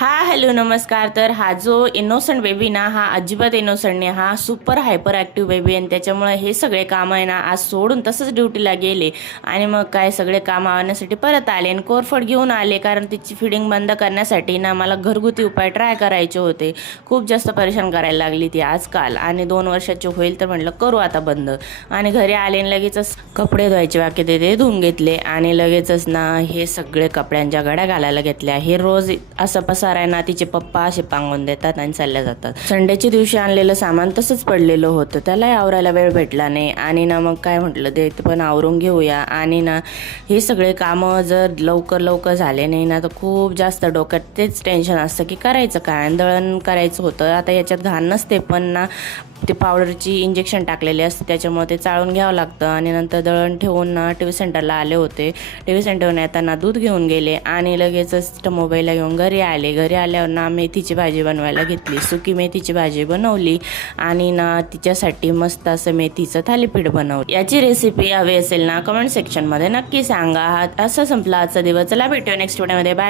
Hello नमस्कार. तर हा जो इनोसंट बेबी ना, हा अजिबात इनोसंट नाही, हा सुपर हायपर ॲक्टिव्ह बेबी. आणि त्याच्यामुळे हे सगळे कामं आहे ना आज सोडून तसंच ड्युटीला गेले. आणि मग काय सगळे काम आवरण्यासाठी परत आले आणि कोरफड घेऊन आले, कारण तिची फिडिंग बंद करण्यासाठी ना मला घरगुती उपाय ट्राय करायचे होते. खूप जास्त परेशान करायला लागली ती आजकाल, आणि 2 वर्षाची होईल तर म्हटलं करू आता बंद. आणि घरी आले आणि लगेचच कपडे धुवायचे बाकी ते धुवून घेतले, आणि लगेचच ना हे सगळे कपड्यांच्या घड्या घालायला घेतल्या. हे रोज असं पसार आहे ना, तिचे पप्पा असे पांगून देतात आणि चालल्या जातात. संडेच्या दिवशी आणलेलं सामान तसंच पडलेलं होतं, त्यालाही आवरायला वेळ भेटला नाही. आणि ना मग काय म्हटलं ते पण आवरून घेऊया. आणि ना हे सगळे कामं जर लवकर झाले नाही ना तर खूप जास्त डोक्यात तेच टेन्शन असतं की करायचं काय. दळण करायचं होतं, आता याच्यात घाण नसते पण ना ते पावडरची इंजेक्शन टाकलेली असते, त्याच्यामुळे ते चाळून घ्यावं लागतं. आणि नंतर दळण ठेवून ना टी व्ही सेंटरला आले होते. टी व्ही सेंटरवरून येताना दूध घेऊन गेले आणि लगेचच मोबाईलला घेऊन घरी आले. घरी आल्यावर ना मेथीची भाजी बनवायला घेतली, सुकी मेथीची भाजी बनवली. आणि ना तिच्यासाठी मस्त असं मेथीचं थालीपीठ बनवलं. याची रेसिपी हवी असेल ना कमेंट सेक्शनमध्ये नक्की सांगा. असं संपला आजचा दिवस. चला भेटूया नेक्स्ट व्हिडिओमध्ये. बाय.